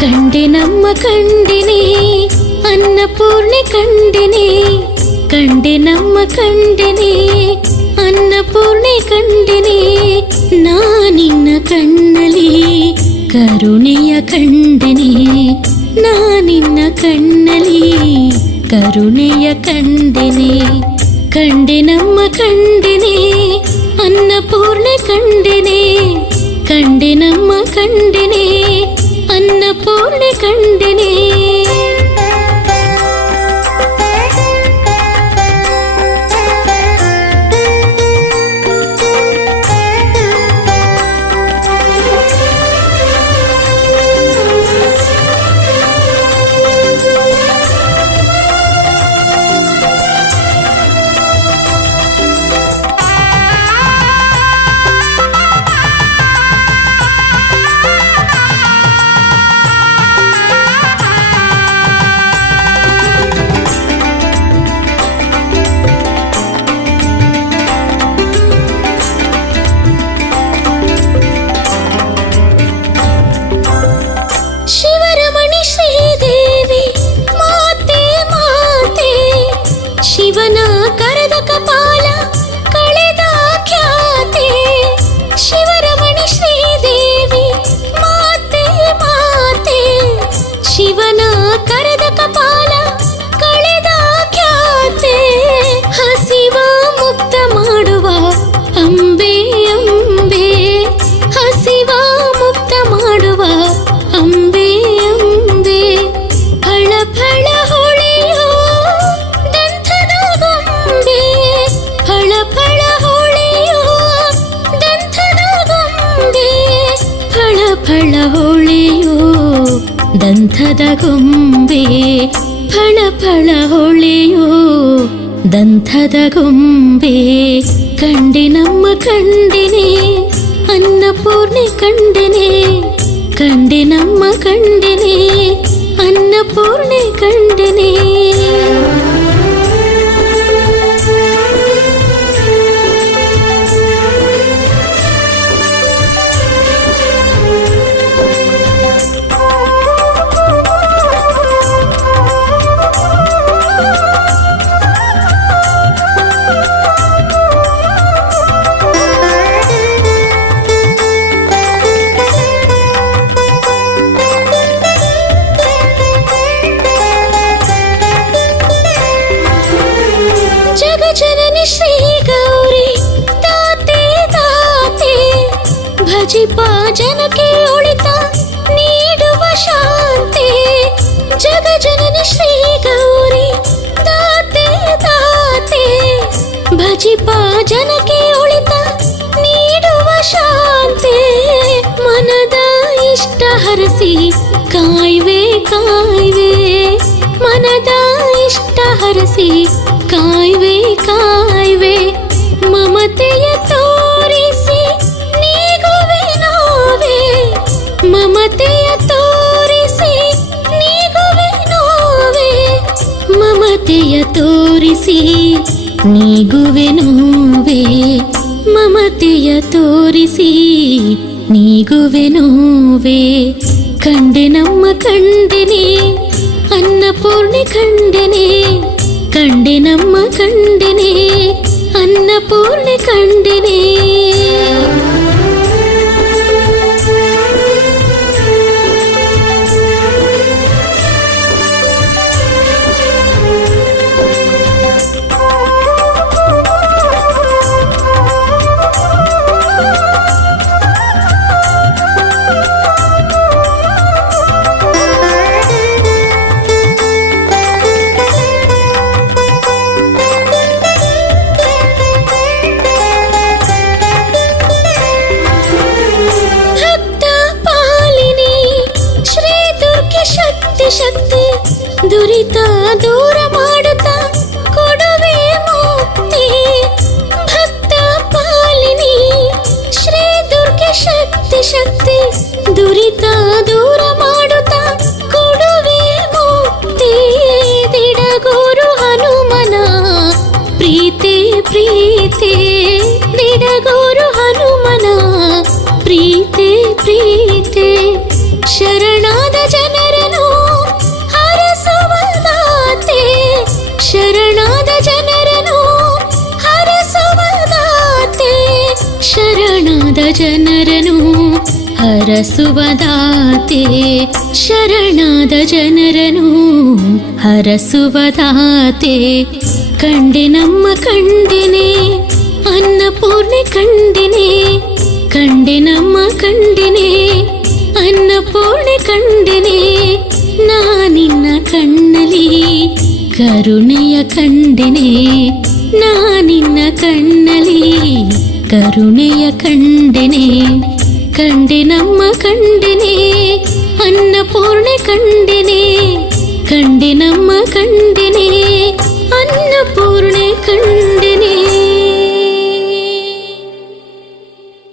ಕಂಡೆನಮ್ಮ ಕಂಡೆನೆ ಅನ್ನಪೂರ್ಣೆ ಕಂಡೆನೆ, ಕಂಡೆನಮ್ಮ ಕಂಡೆನೆ ಅನ್ನಪೂರ್ಣೆ ಕಂಡೆನೆ, ನಾನಿನ್ನ ಕಣ್ಣಲಿ ಕರುಣೆಯ ಕಂಡೆನೆ, ನಾನಿನ್ನ ಕಣ್ಣಲಿ ಕರುಣೆಯ ಕಂಡೆನೆ. ಕಂಡೆನಮ್ಮ ಕಂಡೆನೆ ಅನ್ನಪೂರ್ಣೆ ಕಂಡೆನೆ, ಕಂಡೆನಮ್ಮ ಕಂಡೆನೆ ಅನ್ನಪೂರ್ಣೆ ಕಂಡೆನೆ. ಶಿವನ ಕರೆದ ಕಪಾಲ ಕಳೆದ ಖ್ಯಾತೆ, ಶಿವರಮಣಿ ಶ್ರೀದೇವಿ ಮಾತೆ ಮಾತೆ, ಶಿವನ ಕರೆದ ಕಪಾಲ ಕಳೆದ ಖ್ಯಾತೆ, ಹಸಿವ ಮುಕ್ತ ಮಾಡುವ ಅಂಬೆ ಅಂಬೆ, ಹಸಿವ ಮುಕ್ತ ಮಾಡುವ ಅಂಬೆ ಅಂಬೆ, ಫಳ ಫಳ ಹೊಳೆಯೋ ದಂಥದ ಗೊಂಬೆ, ಫಳ ಫಳ ಹೊಳೆಯೋ ದಂಥದ ಗೊಂಬೆ, ಫಳ ಫಳ ಹೊಳೆಯೋ ದಂಥದ ಗೊಂಬೆ, ಫಳ ಫಳ ಹೊಳೆಯೋ ದಂಥದ ಗೊಂಬೆ. ಕಂಡೆನಮ್ಮ ಕಂಡೆನೆ ಅನ್ನಪೂರ್ಣೆ ಕಂಡೆನೆ, ಕಂಡೆನಮ್ಮ ಕಂಡೆನೆ ಅನ್ನಪೂರ್ಣೆ ಕಂಡೆನೆ. ಜಗಜನನಿ ಶ್ರೀ ಗೌರಿ ತಾತೆ ತಾತೆ, ಭಜಿಪ ಜನಕ್ಕೆ ಒಳಿತ ನೀಡುವ ಶಾಂತಿ, ಜಗಜನನಿ ಶ್ರೀ ಗೌರಿ ತಾತೆ ತಾತೆ, ಭಜಿಪ ಜನಕ್ಕೆ ಒಳಿತ ನೀಡುವ ಶಾಂತಿ, ಮನದ ಇಷ್ಟ ಹರಸಿ ಕಾಯ್ವೆ ಕಾಯ್ವೆ, ಮನದ ಇಷ್ಟ ಹರಸಿ ಕಾಯ್ವೆ ಕಾಯ್ವೆ, ಮಮತೆಯ ತೋರಿಸಿ ನೀಗುವೆ ನೋವೆ, ಮಮತೆಯ ತೋರಿಸಿ ನೀಗುವೆ ನೋವೆ, ಮಮತೆಯ ತೋರಿಸಿ ನೀಗುವೆ ನೋವೆ, ಮಮತೆಯ ಕರುಣೆಯ ತೋರಿಸಿ ನೀಗುವೆ ನೋವೆ ಕಂಡೆ ನಮ್ಮ ಕಂಡೆನೆ ಅನ್ನಪೂರ್ಣೆ ಕಂಡೆನೆ ಕಂಡೆ ನಮ್ಮ ಕಂಡೆನೆ ಅನ್ನಪೂರ್ಣೆ ಕಂಡೆನೆ ಶಕ್ತಿ ದುರಿತ ದೂರ ಮಾಡುತ್ತಾ ಕೊಡುವೆ ಮುಕ್ತಿ ಭಕ್ತ ಪಾಲಿನಿ ಶ್ರೀ ದುರ್ಗೆ ಶಕ್ತಿ ದುರಿತ ದೂರ ಮಾಡುತ್ತಾ ಕೊಡುವೆ ಮುಕ್ತಿ ದಿಡಗೂರು ಹನುಮನ ಪ್ರೀತೆ ದಿಡಗೂರು ಹನುಮನ ಪ್ರೀತೆ ಶರಣಾದ ಜನರನ್ನು ಶರಣಾದ ಜನರನ್ನು ಹರಸುವದಾತೆ ಶರಣಾದ ಜನರನ್ನು ಹರಸುವದಾತೆ ಶರಣಾದ ಜನರನ್ನು ಹರಸುವದಾತೆ ಕಂಡೆ ನಮ್ಮ ಕಂಡೆನೆ ಅನ್ನಪೂರ್ಣೆ ಕಂಡೆನೆ ಕಂಡೆ ನಮ್ಮ ಕಂಡೆನೆ ಅನ್ನಪೂರ್ಣೆ ಕಂಡೆನೆ ನಾನಿನ್ನ ಕಣ್ಣಲಿ ಕರುಣೆಯ ಕಂಡೆನೆ ನಾನಿನ್ನ ಕಣ್ಣಲಿ ಕರುಣೆಯ ಕಂಡೆನೆ ಕಂಡೆ ನಮ್ಮ ಕಂಡೆನೆ ಅನ್ನಪೂರ್ಣೆ ಕಂಡೆನೆ ಕಂಡೆ ನಮ್ಮ ಕಂಡೆನೆ ಅನ್ನಪೂರ್ಣೆ ಕಂಡೆ